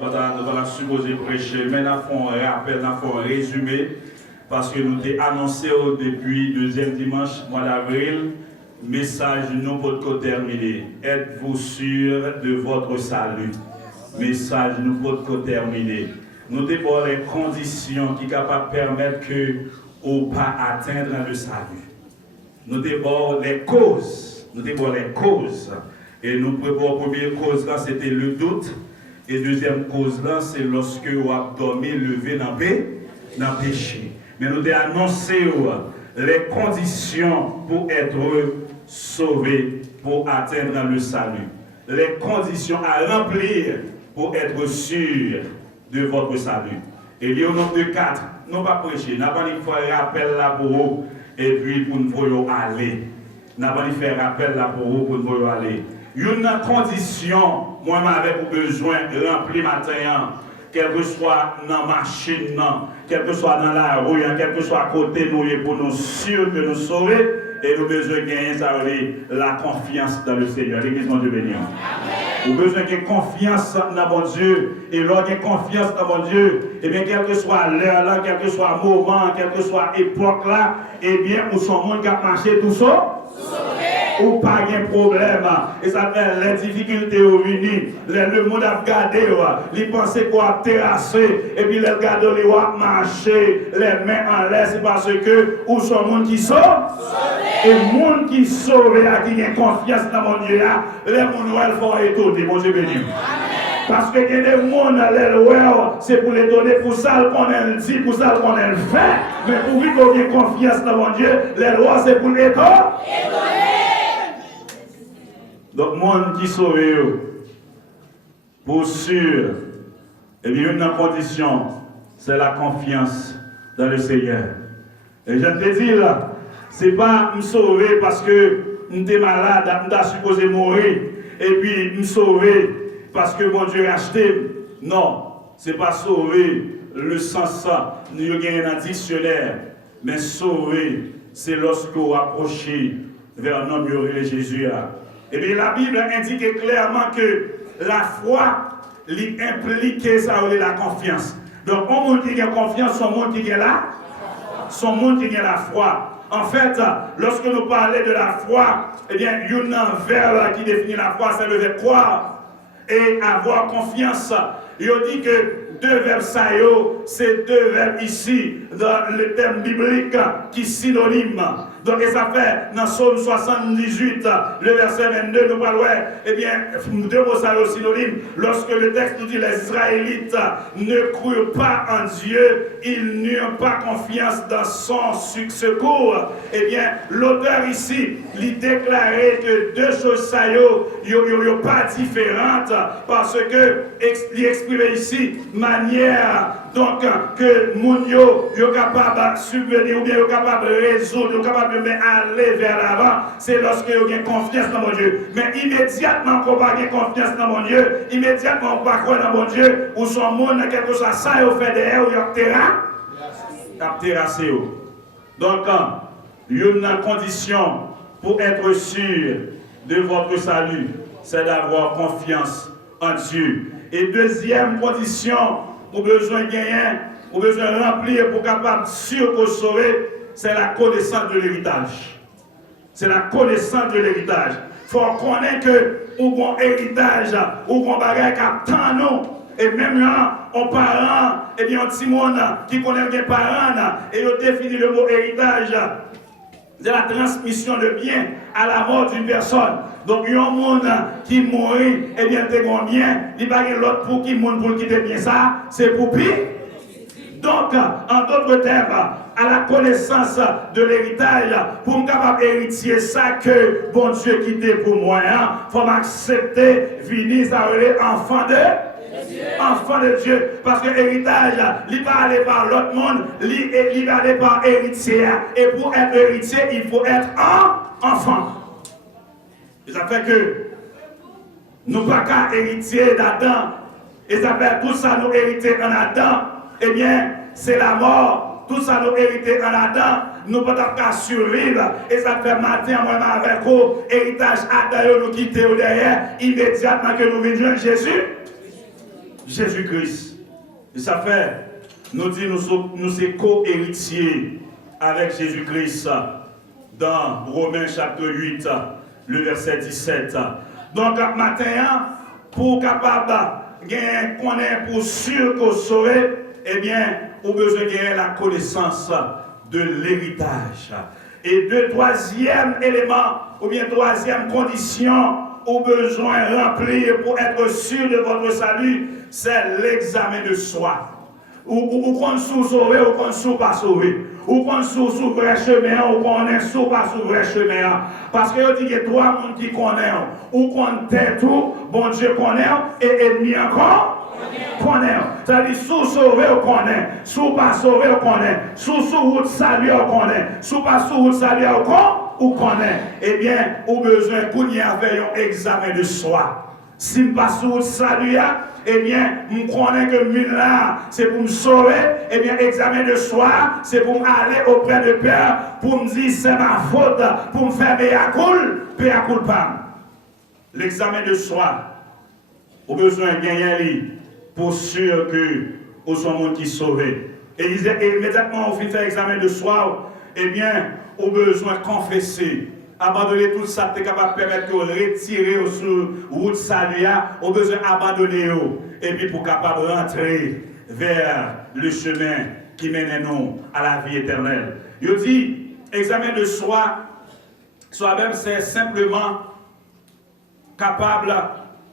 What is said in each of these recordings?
Nous allons supposer prêcher, mais nous avons un rappel, nous avons un résumé, parce que nous avons annoncé depuis le deuxième dimanche, mois d'avril, message non pour terminer. Êtes-vous sûr de votre salut? Message nous pour terminer. Nous devons les conditions qui sont capables de permettre que ou pas atteindre le salut. Nous devons les causes. Nous devons les causes. Et nous préparons la première cause là, c'était le doute. Et deuxième cause là, c'est lorsque vous avez dormi, levé dans le péché. Mais nous devons annoncer les conditions pour être sauvé, pour atteindre le salut. Les conditions à remplir pour être sûr de votre salut. Et il y a au nombre de 4, nous ne pas prêcher, nous n'avons pas fait rappel là pour vous, et puis pour nous voyons aller. Nous n'avons pas fait rappel là pour vous, pour nous voyons aller. Il y a une condition, moi, j'avais besoin de remplir matin, quel que soit dans la machine, quel que soit dans la rue, quel que soit à côté nous, pour nous sûr que nous sauver, et nous avons besoin de gagner la confiance dans le Seigneur. L'église, mon Dieu béni. Nous avons besoin de confiance dans mon Dieu. Et lorsqu'il y a confiance dans mon Dieu, et bien, quel que soit l'heure là, quel que soit le moment, quel que soit l'époque là, et bien, où son monde qui a marché tout ça, ou pas de problème. Et ça fait les difficultés au venir. Le monde a regardé, il pensait qu'on a terrassé, et puis il regarde, il a marché, les mains en l'air, c'est parce que, où son monde qui sauve. Et le monde qui sauve, qui a confiance dans mon Dieu, les gens vont étonner, mon Dieu béni. Parce que il y a des gens, c'est pour l'étonner, pour ça qu'on a dit, pour ça qu'on a fait. Mais pour lui qu'on ait confiance dans mon Dieu, les lois, c'est pour l'étonner. Donc, le monde qui sauve, pour sûr, et bien, une condition, c'est la confiance dans le Seigneur. Et je te dis là, ce n'est pas me sauver parce que je suis malade, je suis supposé mourir, et puis me sauver parce que mon Dieu a acheté. Non, ce n'est pas sauver le sens, nous avons un dictionnaire, mais sauver, c'est lorsque vous approchez vers un homme Jésus. Et bien la Bible indique clairement que la foi implique ça, la confiance. Donc, un monde qui a confiance, son monde qui est là, son monde qui a la foi. En fait, lorsque nous parlons de la foi, eh bien, il y a un verbe qui définit la foi, c'est le verbe croire et avoir confiance. Il dit que deux verbes c'est deux verbes ici dans le terme biblique qui sont synonymes. Donc, et ça fait dans Psaume 78, le verset 22, nous parlons, eh bien, deux mots synonymes. Lorsque le texte nous dit les Israélites ne crurent pas en Dieu, ils n'eurent pas confiance dans son secours. Eh bien, l'auteur ici, il déclarait que deux choses ne pas différentes parce que, il exprimait ici, manière donc que mon yo capable de subvenir ou bien capable de résoudre, capable de aller vers l'avant, c'est lorsque vous avez confiance dans mon Dieu. Mais immédiatement qu'on va avoir confiance dans mon Dieu, immédiatement on va croire dans mon Dieu, ou son monde, quelque chose ça, il fait derrière, ou il a terrassé. Donc, il y a une condition pour être sûr de votre salut, c'est d'avoir confiance en Dieu. Et deuxième condition, pour besoin de gagner, pour besoin de remplir, pour capable de sûr qu'on sauver, c'est la connaissance de l'héritage. C'est la connaissance de l'héritage. Il faut connaître que ou un héritage, ou un bagage qui attend nous. Et même là, on parent, et bien un petit monde qui connaît les parents, et on définit le mot héritage. C'est la transmission de biens à la mort d'une personne. Donc, il y a un monde qui mourit, et bien, il y a un bien, il n'y a pas l'autre pour qui monde pour quitter bien ça, c'est pour pire. Donc, en d'autres termes, à la connaissance de l'héritage, pour me capable héritier ça que bon Dieu quitté pour moi, il faut m'accepter, venir à enfant de Dieu, parce que l'héritage, il va aller par l'autre monde, il va aller par héritier, et pour être héritier, il faut être un enfant. Et ça fait que nous ne pas qu'à héritier d'Adam, et ça fait tout ça nous hériter en Adam, eh bien, c'est la mort, tout ça nous hériter en Adam, nous ne pouvons pas survivre, et ça fait matin, moi, avec vous, héritage Adam, nous quitter derrière, immédiatement que nous venions Jésus. Jésus-Christ. Et ça fait, nous dit, nous sommes co-héritiers avec Jésus-Christ dans Romains chapitre 8, le verset 17. Donc, matin, pour capable de connaître pour sûr qu'on saurait, eh bien, on a besoin de gagner la connaissance de l'héritage. Et de troisième élément, ou bien troisième condition, au besoin remplir pour être sûr de votre salut, c'est l'examen de soi. Ou qu'on soit sauvé, ou qu'on soit pas sauvé. Ou qu'on soit sur vrai chemin, ou qu'on est sur pas sur vrai chemin. Parce que il y a trois personnes qui connaissent. Ou qu'on tait tout, bon Dieu connaît, et ennemi encore connaît. C'est-à-dire, sous sauvé, on connaît. Sous pas sauvé, on connaît. Sous route salut, on connaît. Sous pas sous route salut, on connaît. Eh bien, au besoin qu'on y avait un examen de soi. Si je passe sur salut, eh bien, je connais que là, c'est pour me sauver. Eh bien, examen de soi, c'est pour aller auprès de Père, pour me dire c'est ma faute, pour me faire mea culpa. L'examen de soi, au besoin de gagner pour sûr que vous sont monde qui sauvé. Et immédiatement, on fait l'examen de soi, eh bien, au besoin de confesser. Abandonner tout ça, tu es capable de permettre de retirer sur route salut, au besoin d'abandonner, et puis pour capable de rentrer vers le chemin qui mène nous à la vie éternelle. Je dis, examen de soi-même, c'est simplement capable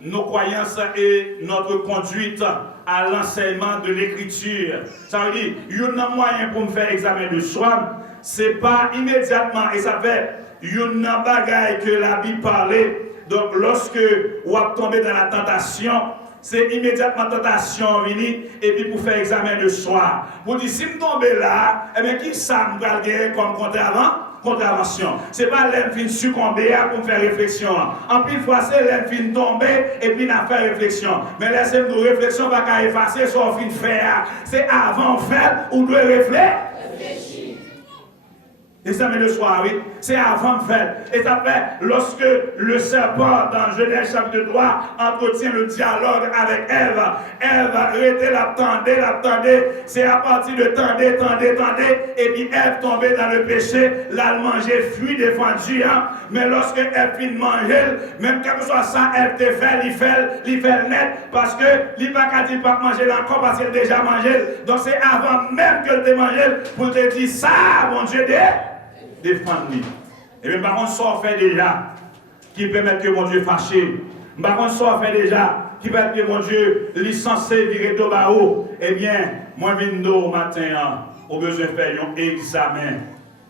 nos croyances et notre conduite à l'enseignement de l'écriture. Ça veut dire, il y a un moyen pour me faire examen de soi, c'est pas immédiatement, et ça fait, il y a un bagaille que la Bible parlait. Donc, lorsque vous tombez dans la tentation, c'est immédiatement tentation venue et puis pour faire examen de soi. Vous dites, si je tombe là, eh bien, qui ça me va gagner comme contravention? Ce n'est pas l'aime fin succomber pour faire réflexion. En plus, fois, c'est l'aime fin tomber et puis n'a faire réflexion. Mais laissez-nous réflexion, pas qu'à effacer, soit fin faire. C'est avant faire ou de réfléchir. Examen de soi, oui, c'est avant de faire. Et ça fait, lorsque le serpent, dans Genèse chapitre 3, entretient le dialogue avec Ève, Ève arrêtait l'attendait, c'est à partir de tendait, et puis Ève tombait dans le péché, là, manger, fuit, défendu, hein. Mais lorsque Ève finit de manger, même quel que soit ça, Ève te fait, il fait net, parce que il n'a pas dit pas manger encore, parce qu'elle a déjà mangé. Donc c'est avant même qu'elle te mangé, pour te dire ça, mon Dieu, défendre-lui. Et bien, par contre, ça fait déjà qui permet que mon Dieu fâché. Par contre, ça fait déjà qui permet que mon Dieu licencié, virer de bas-haut. Eh bien, moi, je viens au matin, au besoin de faire un examen.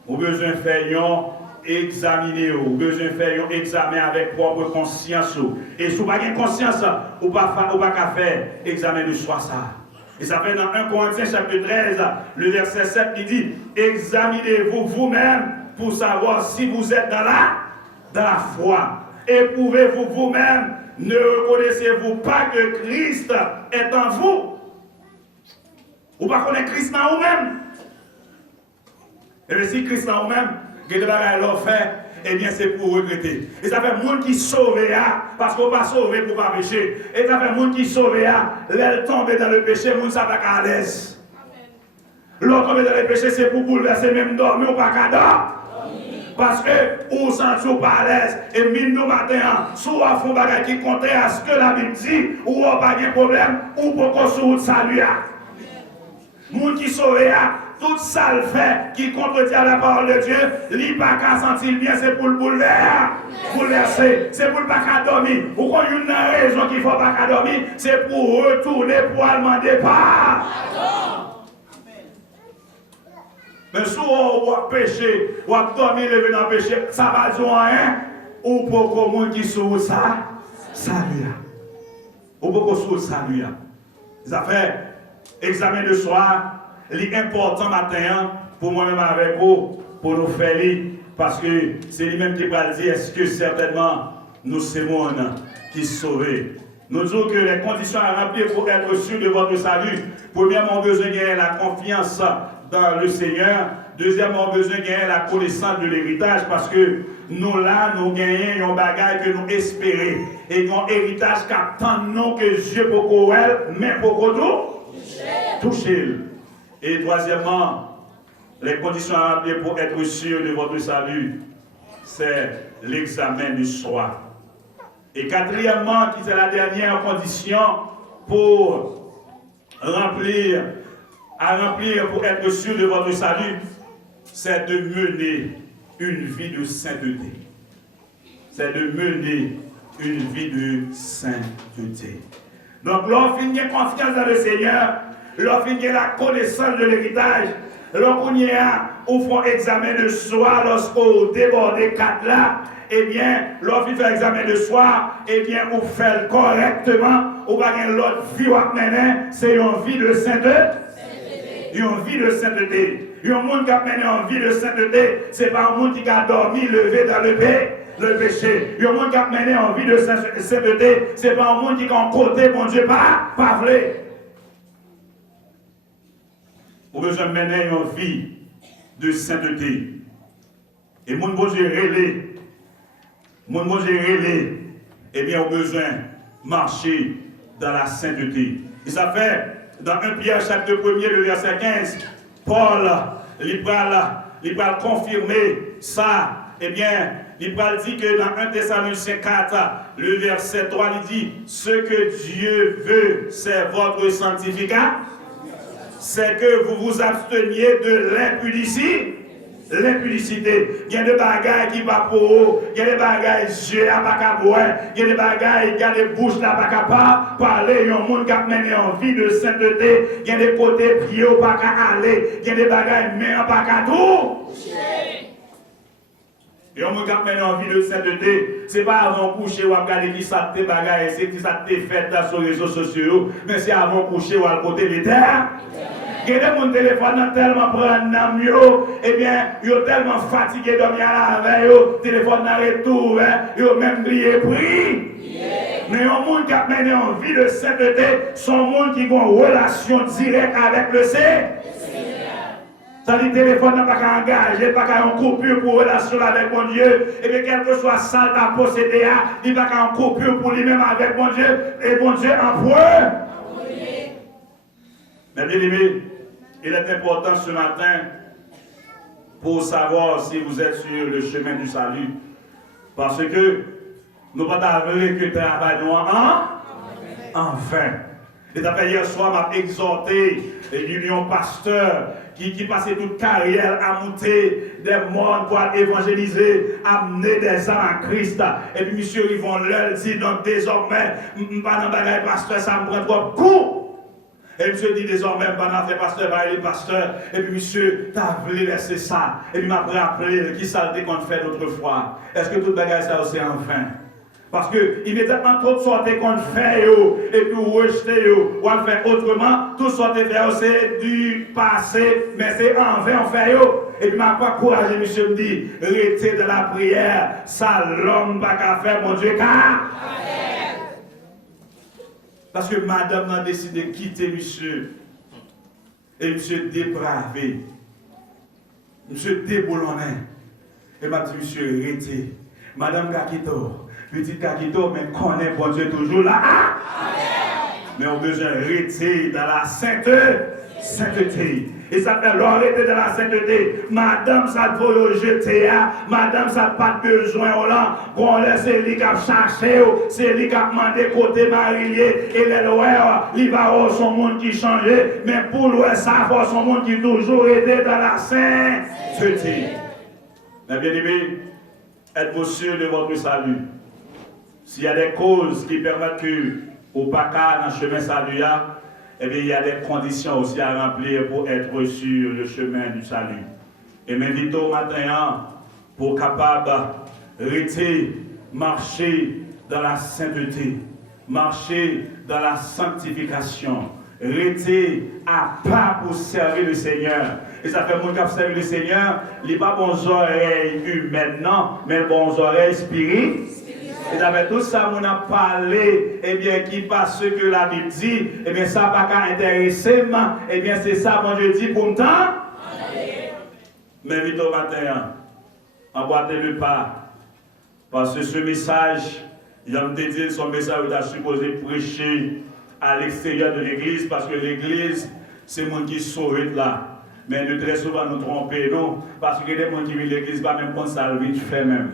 Au besoin de faire un examiner, au besoin de faire un examen avec propre conscience. Et si vous n'avez pas de conscience, vous n'avez pas faire examen de soi ça. Et ça fait dans 1 Corinthiens chapitre 13, le verset 7 qui dit, examinez-vous vous-même pour savoir si vous êtes dans la foi. Éprouvez-vous vous-même, ne reconnaissez-vous pas que Christ est en vous? Ou pas connaître Christ dans vous-même? Et bien si Christ dans vous-même, que de bagages l'ont fait, eh bien c'est pour regretter. Et ça fait monde qui sauve, parce qu'on ne pas sauver pour ne pas pécher. Et ça fait monde qui sauve, l'aile tomber dans le péché, monde ça va à l'aise. L'autre tomber dans le péché, c'est pour bouleverser, même dormir ou pas qu'à dormir. Parce que on s'en pas à l'aise. Et mine nous matin, soit font bagage qui compte à ce que la Bible dit, ou on pas de problème, ou pour qu'on se salue. Moun qui sauve, tout ça le fait qui contredit à la parole de Dieu, il n'a pas qu'à sentir bien, c'est pour le bouleverser, c'est pour le pas qu'à dormir. Ou quand il y a une raison qu'il ne faut pas qu'à dormir, c'est pour retourner pour demander pas. Mais si on a péché, ou a dormi, levé dans le péché, ça va dire rien, ou pour qu'on qui sauve ça, salut. Ou pour qu'on sauve salut. Ça fait examen de soi. L'important matin pour moi-même avec vous, pour nous faire parce que c'est lui-même qui va dire est-ce que certainement nous sommes qui sauvés. Nous disons que les conditions à remplir pour être sûr de votre salut, premièrement, besoin de gagner la confiance dans le Seigneur. Deuxièmement, besoin de gagner la connaissance de l'héritage parce que nous là, nous gagnons un bagage que nous espérons. Et un héritage qui attend nous que Dieu peut courir, mais pour tout toucher. Et troisièmement, les conditions à remplir pour être sûr de votre salut, c'est l'examen de soi. Et quatrièmement, qui est la dernière condition pour remplir pour être sûr de votre salut, c'est de mener une vie de sainteté. C'est de mener une vie de sainteté. Donc, lorsqu'il y a confiance dans le Seigneur, lorsqu'il y a la connaissance de l'héritage, lorsqu'on y a au fond examen de soi, lorsqu'on déborde des quatre là, eh bien, lorsqu'il fait examen de soi, eh bien, on fait correctement, on va gagner l'autre vie à mener, c'est une vie de sainteté. Une vie de sainteté. Un monde qui a mené une vie de sainteté, ce n'est pas un monde qui a dormi, levé dans le péché. Un monde qui a mené une vie de sainteté, ce n'est pas un monde qui a côté, mon Dieu, pas vrai. On a besoin de mener une vie de sainteté. Et mon bon Dieu relais, eh bien, on a besoin de marcher dans la sainteté. Et ça fait, dans 1 Pierre, chapitre 1er, le verset 15, Paul, il va confirmer ça. Eh bien, il va dire que dans 1 Thessaloniciens 4, le verset 3, il dit, ce que Dieu veut, c'est votre sanctification, c'est que vous vous absteniez de l'impudicité. L'impudicité. Il y a des bagailles qui va pour eux, il y a des bagailles yeux à pas qu'à boire, il y a des bagailles, il y a des bouches là pas qu'à parler, il y a un monde qui a mené en vie de sainteté, il y a des côtés pieds pas qu'à aller, il y a des bagailles mains pas qu'à tout. Il y a un monde qui a mené en vie de sainteté, c'est pas avant coucher ou à regarder qui ça te bagaille, c'est qui ça te fait sur les réseaux sociaux, mais c'est avant coucher ou à côté de terre. Il y a des gens téléphone tellement prennent et bien, ils sont tellement fatigués de dormir à la veille, le téléphone n'a retour, ils ont même oublié prix. Mais un monde qui a mené en vie de sainteté, sont monde qui ont une relation directe avec le Seigneur. Ça dit, le téléphone n'a pas qu'à engager, pas qu'à une coupure pour relation avec mon Dieu. Et bien, quel que soit ça à posséder, il n'a pas qu'à une coupure pour lui-même avec mon Dieu. Et mon Dieu en point. Mais bien aimé, il est important ce matin pour savoir si vous êtes sur le chemin du salut. Parce que nous ne pouvons pas que travail enfin. Et d'après hier soir, m'a exhorté l'union pasteur qui passait toute carrière à monter des mondes pour évangéliser, amener des âmes à Christ. Et puis, monsieur, ils vont leur dire, donc désormais, pas dans le pasteur, ça me prend trop coup. Et monsieur dit désormais, pendant fait pasteur, il est pasteur. Et puis monsieur, t'as voulu laisser ça. Et puis m'a rappelé qui ça qu'on fait d'autres fois. Est-ce que tout bagage ça aussi enfin? Parce que immédiatement toute sorte qu'on fait et puis rejeter ou on fait autrement, tout sorte fait c'est du passé, mais c'est en vain on fait Et puis m'a pas courageux, monsieur me dit, restez de la prière, ça l'homme pas qu'à faire, mon Dieu, car. Parce que madame a décidé de quitter monsieur. Et monsieur dépravé. Monsieur déboulonné. Et m'a dit, monsieur, restez. Madame Kakito, petite Kakito, mais connaît bon Dieu toujours là. Mais on a besoin de rester dans la sainteté. Et ça fait l'arrêter de la sainteté. Madame, ça te vaut jeter. Madame, ça n'a pas besoin. Bon, c'est lui qui a cherché. C'est lui qui a demandé côté marié. Et les lois, il va avoir son monde qui change. Mais pour lui, ça va son monde qui toujours été dans la sainteté. Mais bien aimé, êtes-vous sûr de votre salut? S'il y a des causes qui permettent que, au PACA, dans le chemin salut, eh bien, il y a des conditions aussi à remplir pour être sur le chemin du salut. Et m'invite au matin pour capable rester, marcher dans la sainteté, marcher dans la sanctification, rester à pas pour servir le Seigneur. Et ça fait mon cap servir le Seigneur, il n'est pas bons oreilles humaines, non, mais bons oreilles spirituelles. Et avec tout ça, on a parlé, eh bien, qui passe ce que la Bible dit, eh bien, ça n'a pas qu'à intéresser, eh bien, c'est ça, mon Dieu dit, pour me temps. Mais vite au matin, emboîtez le pas. Parce que ce message, il a dit son message, il a supposé prêcher à l'extérieur de l'église, parce que l'église, c'est le monde qui sauve là. Mais nous très souvent nous tromper, non, parce que les gens qui vivent l'église, pas même quand ça vite fait même.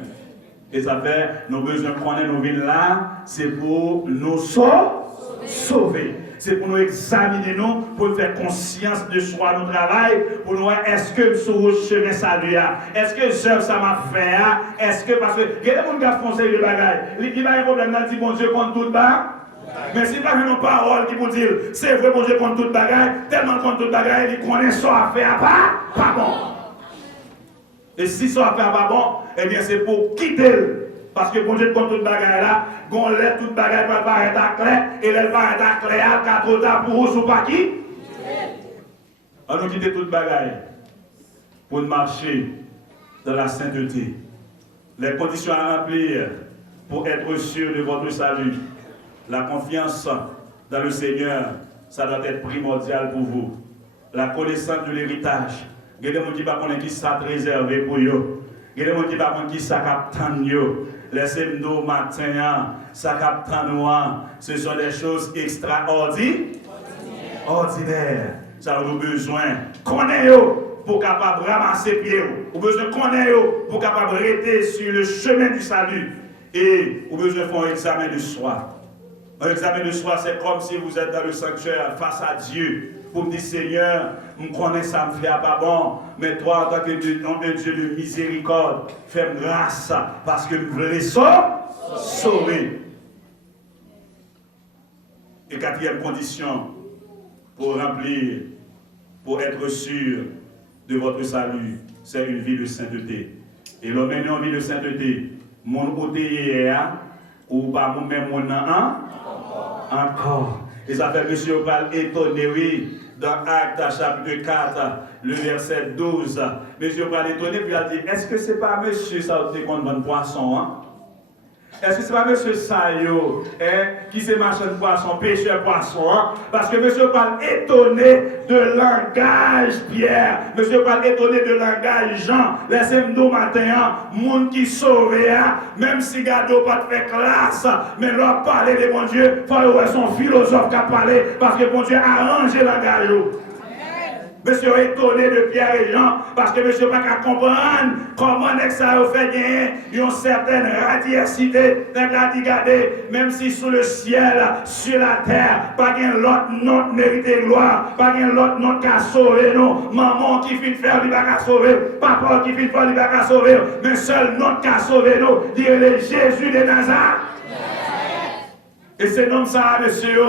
Et ça fait, nous besoin de connaître nos villes là, c'est pour nous sauver. C'est pour nous examiner, nous, pour nous faire conscience de soi, nous travail, pour nous voir est-ce que sur le chemin salut, est-ce que ça m'a fait, est-ce que, parce que, il y a des gens qui font conseil de bagaille, il y a un problème, il dit bon Dieu contre tout bas. Mais si pas une parole qui vous dit, c'est vrai, bon Dieu contre toute bagaille, tellement contre toute bagaille, il connaît ça à faire pas bon. Et si ça à faire pas bon, eh bien c'est pour quitter. Parce que bon Dieu contre toute bagaille là, qu'on laisse toute bagaille va paraître à clair, et elle va être à clair, car trop tard pour vous, ou pas qui? On nous quitter toute bagaille pour marcher dans la sainteté. Les conditions à remplir pour être sûr de votre salut. La confiance dans le Seigneur, ça doit être primordial pour vous. La connaissance de l'héritage. Il y a des gens qui ne savent pas qui ça réservé pour eux. Il y a des gens qui ne savent pas qui ça capte. Laissez-nous matin, ça capte ce sont des choses extraordinaires. Ça a besoin de connaître pour capable ramasser pied. Vous avez besoin de connaître pour capable rester sur le chemin du salut. Et vous avez besoin de faire un examen de soi. Un examen de soi, c'est comme si vous êtes dans le sanctuaire face à Dieu. Pour me dire, Seigneur, je connais ça, me fait pas bon. Mais toi, en tant que Dieu, de miséricorde, fais-moi grâce. Parce que je veux sauver. Et quatrième condition, pour remplir, pour être sûr de votre salut, c'est une vie de sainteté. Et l'homme est en vie de sainteté. Mon côté ou pas moi-même, mon encore. Et ça fait monsieur Paul étonné, oui, dans Actes chapitre 4, le verset 12. Monsieur Paul étonné, puis il a dit, est-ce que ce n'est pas monsieur ça qui compte dans poisson, hein? Est-ce que ce n'est pas monsieur Sayo qui s'est marchand de poisson, pêcheur poisson? Hein? Parce que monsieur Paul étonné de langage Pierre, monsieur Paul étonné de langage Jean. Laissez-moi matin, monde qui sauve, même si Gado pas de classe, mais leur parler de mon Dieu, il faut avoir son philosophe qui a parlé, parce que mon Dieu a arrangé le langage. Monsieur est étonné de Pierre et Jean parce que monsieur n'a pas comprendre comment ça a fait gagner une certaine radiacité dans la digade, même si sous le ciel, sur la terre, pas qu'un l'autre notre mérité gloire, pas qu'un l'autre notre qu'à sauver nous, maman qui finit faire lui pas sauver, papa qui finit faire lui pas sauver, mais seul notre qu'à sauver nous, dire le Jésus de Nazareth. Et c'est nom ça, monsieur,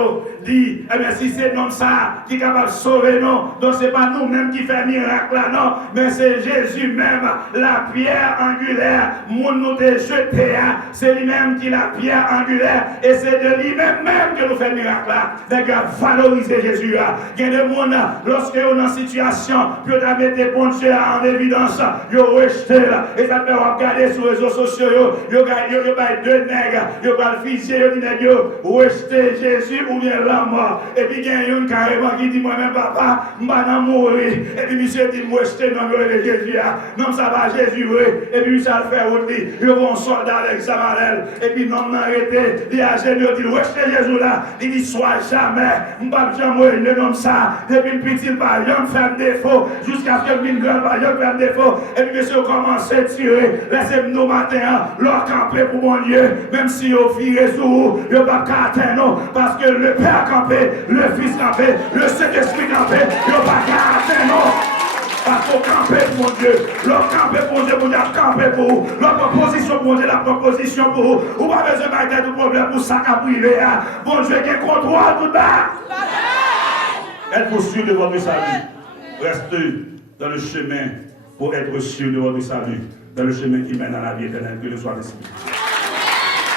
dit, eh bien, si c'est nom ça qui est capable de sauver nous, donc ce n'est pas nous-mêmes qui fait miracle là, non, mais c'est Jésus même, la pierre angulaire, mon nous te jeté, c'est lui-même qui est la pierre angulaire, et c'est de lui-même que nous faisons miracle là. D'ailleurs, valoriser Jésus. Il y a des gens, lorsque vous êtes en situation, puis vous avez été bon Dieu en évidence, vous rejetez là, et ça fait regarder sur les réseaux sociaux, vous avez deux nègres, vous avez fusillé, vous avez rejeter Jésus ou bien la mort. Et puis il y a une carrément qui dit moi-même papa, je vais mourir. Et puis monsieur dit moi rejeter non de Jésus. Non ça va Jésus oui. Et puis ça le fait aussi. Il y a un soldat avec Samarel. Et puis non m'arrêter. Il y a Jésus dit rejeter Jésus là. Il dit soit jamais. Je ne vais pas mourir le nom ça. Et puis le petit pas jamais faire défaut. Jusqu'à ce que le grand pas jamais faire défaut. Et puis monsieur commence à tirer. Laissez-nous matin leur camper pour mon Dieu. Même si vous firez sur vous, il n'y a pas non, parce que le Père campé, le Fils campé, le Saint-Esprit campé, il n'y a pas qu'à non. Parce qu'on campe pour mon Dieu, l'on campe pour Dieu, pour Dieu campe pour vous, l'on proposition pour Dieu, la proposition pour vous. Ou pas besoin de faire tout problème pour ça qu'à priver. Bon Dieu qui contrôle tout bas. Êtes-vous sûr de votre salut? Restez dans le chemin pour être sûr de votre salut, dans le chemin qui mène à la vie éternelle. Que le soit ainsi.